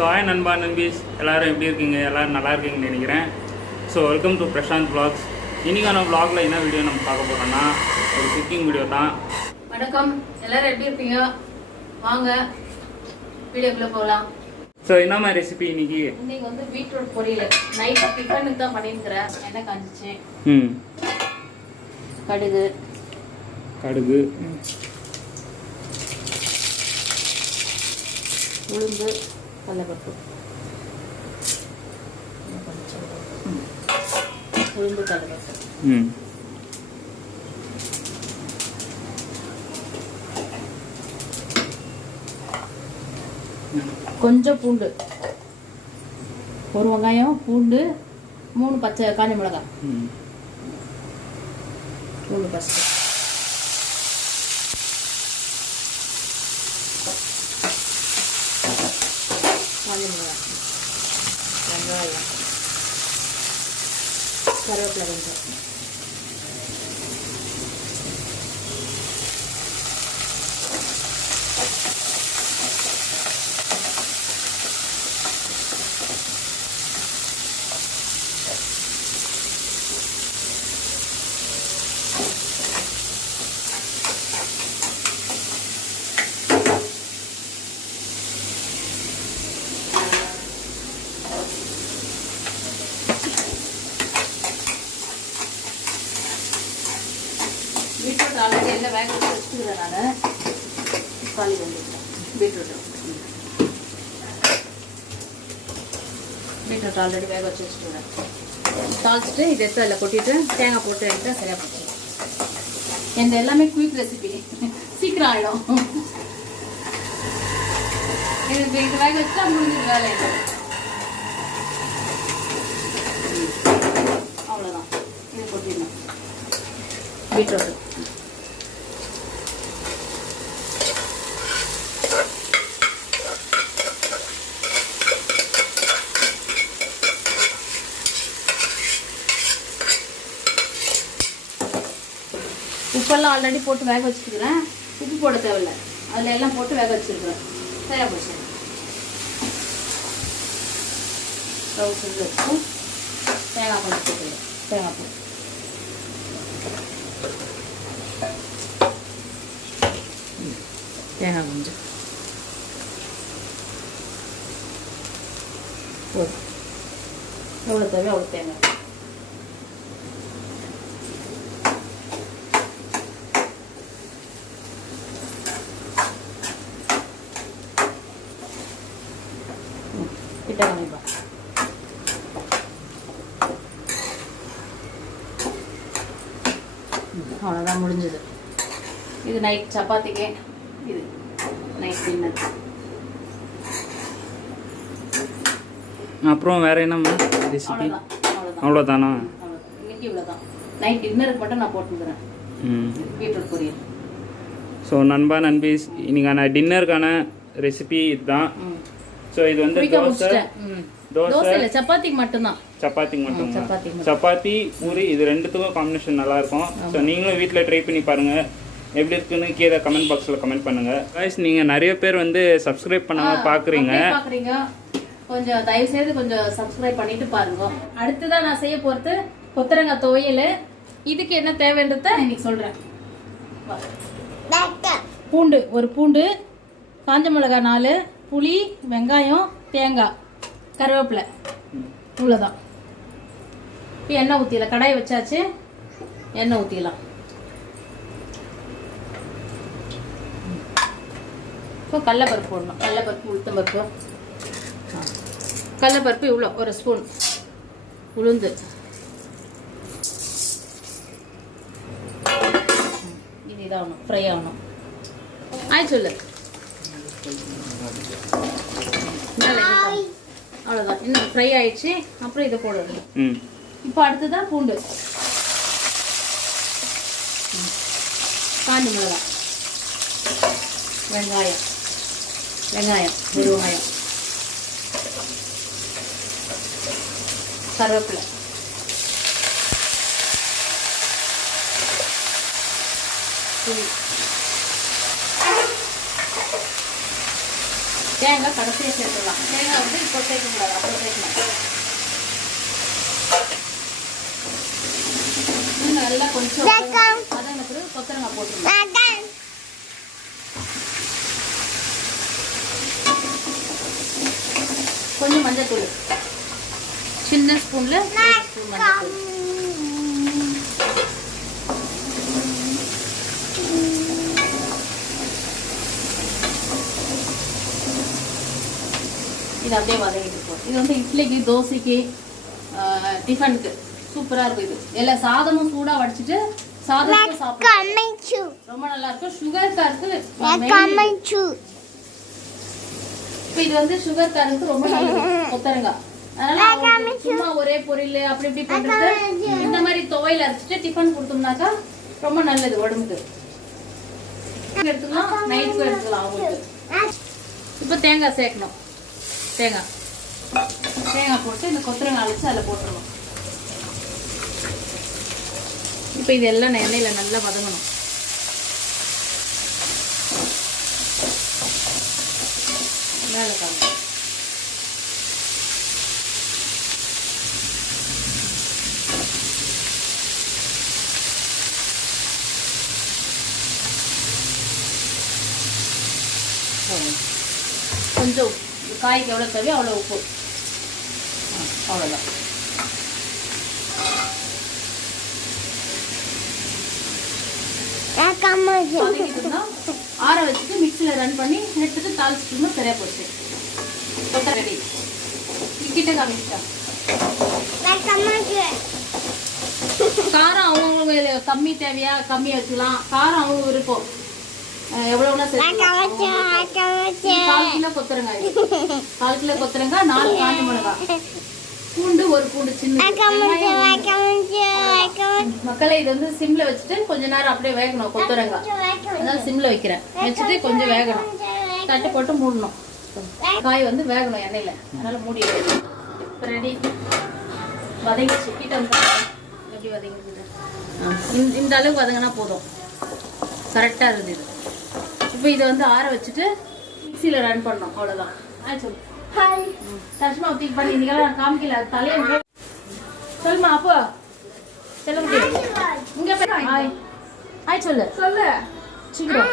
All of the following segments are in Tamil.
ஸோ ஹாய் நண்பா நண்பீஸ் எல்லோரும் எப்படி இருக்கீங்க? எல்லோரும் நல்லா இருக்கீங்கன்னு நினைக்கிறேன். So welcome to Prashanth vlogs. இன்றைக்கான vlogல என்ன வீடியோ நம்ம பார்க்க போகிறோம்னா ஒரு குக்கிங் வீடியோ தான். வணக்கம், எல்லோரும் எப்படி இருக்கீங்க? வாங்க வீடியோக்குள்ளே போகலாம். ஸோ என்ன மாதிரி ரெசிபி இன்னைக்கு வந்து பீட்ரூட் பொரியல் நைட் டிஃபனுக்கு தான் பண்ணியிருக்கிறேன். எண்ணெய் காஞ்சிச்சு, கடுகு உளுந்து கடலைப்பருப்பு உளுந்து கடலைப்பருப்பு கொஞ்சம் பூண்டு, ஒரு வெங்காயம், பூண்டு, 3 பச்சை காஞ்ச மிளகாய், பூண்டு ஃபஸ்ட்டு, காஞ்ச மிளகாய், வெங்காயம், கருவேப்பிலை கொஞ்சம், பீட்ரூட் ஆல்ரெடி எல்லாம் வேக வச்சு வச்சுக்கிறேன். நான் காலி வந்துட்டேன். பீட்ரூட் ஆல்ரெடி வேக வச்சு வச்சுக்கிறேன். தாளிச்சிட்டு இதை எடுத்து அதில் கொட்டிட்டு தேங்காய் போட்டு எடுத்து சரியாக போச்சு. எந்த எல்லாமே குயிக் ரெசிபி, சீக்கிரம் ஆகிடும். இது வேக வச்சுட்டா முடிஞ்சது வேலை. அவ்வளோதான், இது கொட்டிடணும் பீட்ரூட். உப்பெல்லாம் ஆல்ரெடி போட்டு வேக வச்சுக்கிறேன். உப்பு போட தேவையில்லை, அதில் எல்லாம் போட்டு வேக வச்சுருக்கிறேன். சரியா போச்சு. ஸ்டவ் ஃபுல்லு வச்சு தேங்காய் கொஞ்சம் போட்டுக்கிறேன். தேங்காய் பூ தேங்காய் கொஞ்சம் போதும். எவ்வளோ தேவையோ அவ்வளோ தேங்காய். கிட்ட வாங்கிப்பா. அவ்வளோதான், முடிஞ்சது. இது நைட் சப்பாத்திக்கு, இது நைட் டின்னர். அப்புறம் வேற என்னம்மா ரெசிபி? அவ்வளோதானா? இன்னைக்கு இவ்வளோதான். நைட் டின்னருக்கு மட்டும் நான் போட்டுக்கிறேன் பீட்ரூட் பொரியல். ஸோ நண்பா நண்பீஸ் இன்னைக்கான டின்னருக்கான ரெசிபி இதுதான். ஸோ இது வந்து தோசை இல்லை, சப்பாத்திக்கு மட்டும்தான். சப்பாத்தி பூரி இது ரெண்டுத்துக்கும் காம்பினேஷன் நல்லா இருக்கும். ஸோ நீங்களும் வீட்டில் ட்ரை பண்ணி பாருங்க, எப்படி இருக்குன்னு கீழே கமெண்ட் பாக்ஸில் கமெண்ட் பண்ணுங்க. கைஸ், நீங்கள் நிறைய பேர் வந்து சப்ஸ்கிரைப் பண்ணாமல் பார்க்குறீங்க. கொஞ்சம் தயவு செய்து கொஞ்சம் சப்ஸ்கிரைப் பண்ணிட்டு பாருங்க. அடுத்ததான் நான் செய்ய போகிறது கொத்தரங்காய் துவையல். இதுக்கு என்ன தேவைன்றத இன்னைக்கு சொல்கிறேன். பூண்டு, ஒரு பூண்டு, காஞ்ச மிளகாய் 4, புளி, வெங்காயம், தேங்காய், கருவேப்பிலை, இவ்வளோதான். இப்போ எண்ணெய் ஊற்றிடலாம். கடாயை வச்சாச்சு, எண்ணெய் ஊற்றிடலாம். இப்போ கடலைப்பருப்பு போடணும். கடலைப்பருப்பு, உளுத்தம்பருப்பு. கடலைப்பருப்பு இவ்வளோ, ஒரு ஸ்பூன். உளுந்து, இது இதாகணும், ஃப்ரை ஆகணும். சொல்லு. அவ்வளோதான், இன்னும் ஃப்ரை ஆயிடுச்சு. அப்புறம் இதை போடணும். இப்போ அடுத்ததான் பூண்டு, காஞ்ச மிளகாய், வெங்காயம், ஒரு வெங்காயம், கருவேப்பிலை, புளி, தேங்காய் கடைசியாக சேர்த்துடலாம். தேங்காய் வந்து இப்போ சேர்க்கக்கூடாது, அப்புறம் சேர்க்கணும். நல்லா கொஞ்சம் அதான் பிறகு கொத்தரங்காய் போட்டுருங்க. கொஞ்சம் மஞ்சள், சின்ன ஸ்பூன்ல ஸ்பூன் மஞ்சள். இது அப்படியே வதங்கிட்டு இருக்கும். இது வந்து இட்லிக்கு, தோசைக்கு, டிஃபனுக்கு சூப்பரா இருக்கும். இது எல்லாம் சாதமும் சூடா வடிச்சிட்டு சாதத்துக்கு சாப்பிடுவோம், ரொம்ப நல்லா இருக்கும். சுகர்காருக்கு இப்போ இது வந்து சுகர்காருக்கு ரொம்ப நல்லது கொத்தரங்காய். அதனால சும்மா ஒரே பொரியல் அப்படி இப்படி பண்றது இந்த மாதிரி துவையில அரைச்சிட்டு டிஃபன் கொடுத்தோம்னாக்கா ரொம்ப நல்லது உடம்புக்கு. எடுத்துக்கலாம், நைட்டுக்கு எடுத்துக்கலாம் அவங்களுக்கு. இப்போ தேங்காய் சேர்க்கணும். தேங்காய் போட்டு இந்த கொத்தரங்காய் அரைச்சி அதில் போட்டுருவோம். இப்போ இது எல்லாம் எண்ணெயில் நல்லா வதங்கணும். மேலே காணும். கொஞ்சம் காய்க்கு எவ்வளோ தேவையோ அவ்வளோ உப்பு, அவ்வளோதான். ஆற வச்சுட்டு மிக்சியில் ரன் பண்ணி எடுத்துட்டு தாளிச்சுட்டு சரியா போச்சு. கொத்தரை ரெடி. கிட்ட காமிச்சிட்டா காரம் அவங்கவுங்க கம்மி தேவையா கம்மி வச்சுக்கலாம். காரம் அவங்க விருப்பம் எவ்வளவுனா சேர்த்துக்கலாம். 4 கிலோ கொத்தரங்காய், 4 கிலோ கொத்தரங்காய், 4 காஞ்ச மிளகாய், பூண்டு, ஒரு பூண்டு சின்ன. மக்களை இது வந்து சிம்ல வச்சுட்டு கொஞ்ச நேரம் அப்படியே வேகணும் கொத்தரங்காய். அதனால சிம்ல வைக்கிறேன், வச்சுட்டு கொஞ்சம் வேகணும். தட்டு போட்டு மூடணும். காய் வந்து வேகணும் எண்ணெயில, அதனால மூடி ரெடி. வதங்கிச்சு. கிட்ட எப்படி வதங்கிடுது, இந்த அளவுக்கு வதங்கினா போதும், கரெக்டா இருந்தது. இப்போ இதை வந்து ஆற வச்சுட்டு மிக்சியில் ரன் பண்ணோம், அவ்வளோதான். சொல்லு தர்ஷமா தூக்கி பண்ணி நீங்களாம் காமிக்கல தலையை சொல்லுமா. அப்போ சொல்ல முடியும் இங்கே ஆய் சொல்லு சீக்கிரம்.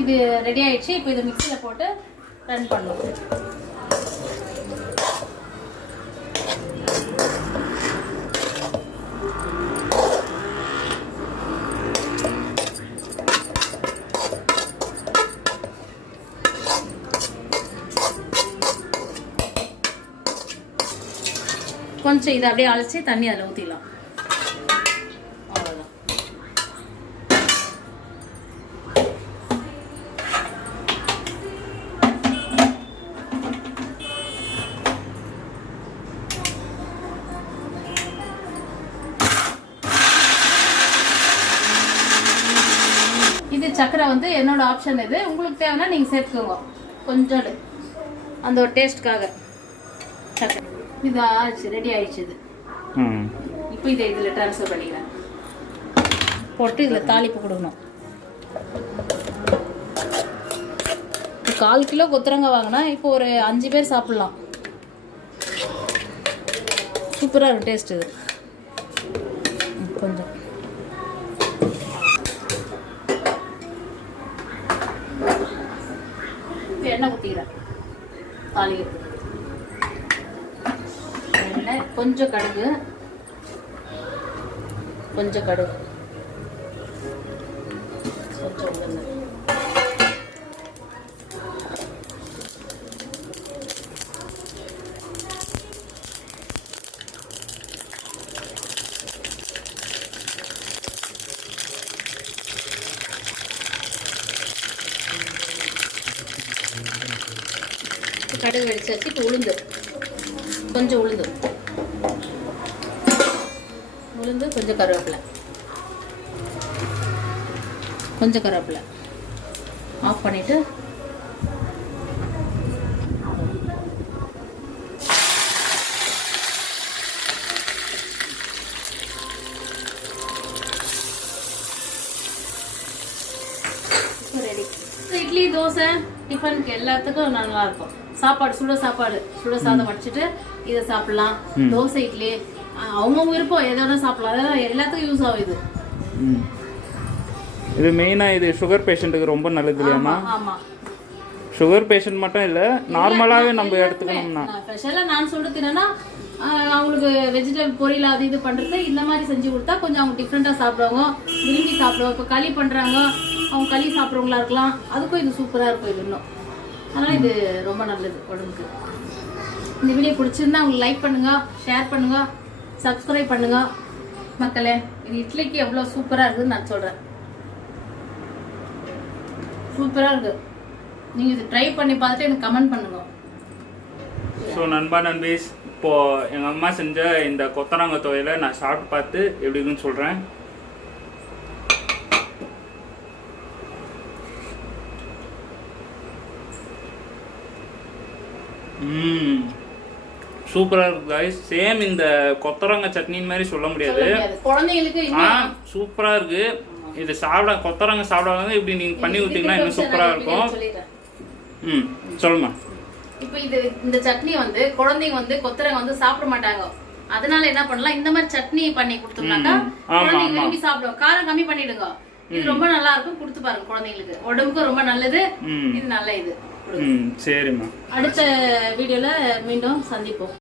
இது ரெடி ஆயிடுச்சு. இப்போ இதை மிக்சியில் போட்டு ரன் பண்ணோம். கொஞ்சம் இதை அப்படியே அழைச்சி தண்ணி அதில் ஊற்றிடலாம், அவ்வளோதான். இது சக்கரை வந்து என்னோட ஆப்ஷன். இது உங்களுக்கு தேவைன்னா நீங்கள் சேர்த்துக்கோங்க கொஞ்சம், அந்த ஒரு டேஸ்ட்டுக்காக. சக்கரை இது ஆயிடுச்சு, ரெடி ஆயிடுச்சு. இது இப்போ இதை இதில் ட்ரான்ஸ்ஃபர் பண்ணிக்கிறேன். போட்டு இதில் தாளிப்பு கொடுக்கணும். 1/4 கிலோ கொத்தரங்காய் வாங்கினா இப்போ ஒரு 5 பேர் சாப்பிட்லாம். சூப்பராக இருக்கும் டேஸ்ட். இது கொஞ்சம் எண்ணெய் ஊற்றிக்கிறேன் தாளிக்கிறதுக்கு. கொஞ்சம் கடுகு, கொஞ்சம் கடுகு, கொஞ்சம் உளுந்து, கடுகு வெடிச்சாச்சு. இப்போ உளுந்து, கொஞ்சம் உளுந்து, கொஞ்சம் கருவேப்பிலை, கொஞ்சம் கருவேப்பிலை ஆஃப் பண்ணிட்டு ரெடி. இட்லி, தோசை, டிஃபனுக்கு எல்லாத்துக்கும் நல்லா இருக்கும். சாப்பாடு சுட சாதம் வடிச்சிட்டு இதை சாப்பிடலாம். தோசை இட்லி அவங்க விருப்பம் எதோட சாப்பிடலாம். அதெல்லாம் எல்லாத்துக்கும் யூஸ் ஆகும் இது. இது மெயினாக இது சுகர் பேஷண்ட்டுக்கு ரொம்ப நல்லது இல்லையாம்மா? ஆமாம், சுகர் பேஷண்ட் மட்டும் இல்லை, நார்மலாகவே நம்ம எடுத்துக்கணும்னா. ஸ்பெஷலாக நான் சொல்றது என்னன்னா அவங்களுக்கு வெஜிடபிள் பொரியல் அது இது பண்ணுறது இந்த மாதிரி செஞ்சு கொடுத்தா கொஞ்சம் அவங்க டிஃப்ரெண்ட்டாக சாப்பிடுவாங்க, விரும்பி சாப்பிடுவாங்க. இப்போ களி பண்ணுறாங்க, அவங்க களி சாப்பிட்றவங்களா இருக்கலாம், அதுக்கும் இது சூப்பராக இருக்கும். இது இன்னும் அதனால் இது ரொம்ப நல்லது உடம்புக்கு. இந்த வீடியோ பிடிச்சிருந்தா உங்களுக்கு லைக் பண்ணுங்க, ஷேர் பண்ணுங்க, சப்ஸ்கிரைப் பண்ணுங்க மக்களே. இது இட்லிக்கு எவ்வளோ சூப்பராக இருக்குதுன்னு நான் சொல்கிறேன். சூப்பராக இருக்கு. நீங்கள் இது ட்ரை பண்ணி பார்த்துட்டு எனக்கு கமெண்ட் பண்ணுங்க. ஸோ நண்பா நண்பீஸ், இப்போது எங்கள் அம்மா செஞ்ச இந்த கொத்தவரங்காய் துவையலை நான் சாப்பிட்டு பார்த்து எப்படி இருக்குன்னு சொல்கிறேன். சூப்பராக இருக்கு காய்ஸ். சேம் இந்த கொத்தவரங்காய் சட்னின்னு மாதிரி சொல்ல முடியாது, குழந்தைங்களுக்கு சூப்பராக இருக்கு. இது கொத்தவரங்காய் சாப்பிடாதவங்க இப்படி நீங்கள் பண்ணி கொடுத்தீங்கன்னா இன்னும் சூப்பராக இருக்கும். சொல்லுமா. இப்போ இந்த சட்னி வந்து குழந்தைங்க வந்து கொத்தவரங்காய் வந்து சாப்பிட மாட்டாங்க. அதனால என்ன பண்ணலாம், இந்த மாதிரி சட்னி பண்ணி கொடுத்தோம்னாக்கா குழந்தைங்க விரும்பி சாப்பிடுவோம். காரம் கம்மி பண்ணிடுங்க. இது ரொம்ப நல்லா இருக்கும். கொடுத்து பாருங்க குழந்தைங்களுக்கு, உடம்புக்கும் ரொம்ப நல்லது. இது நல்ல இது. சரிம்மா, அடுத்த வீடியோல மீண்டும் சந்திப்போம்.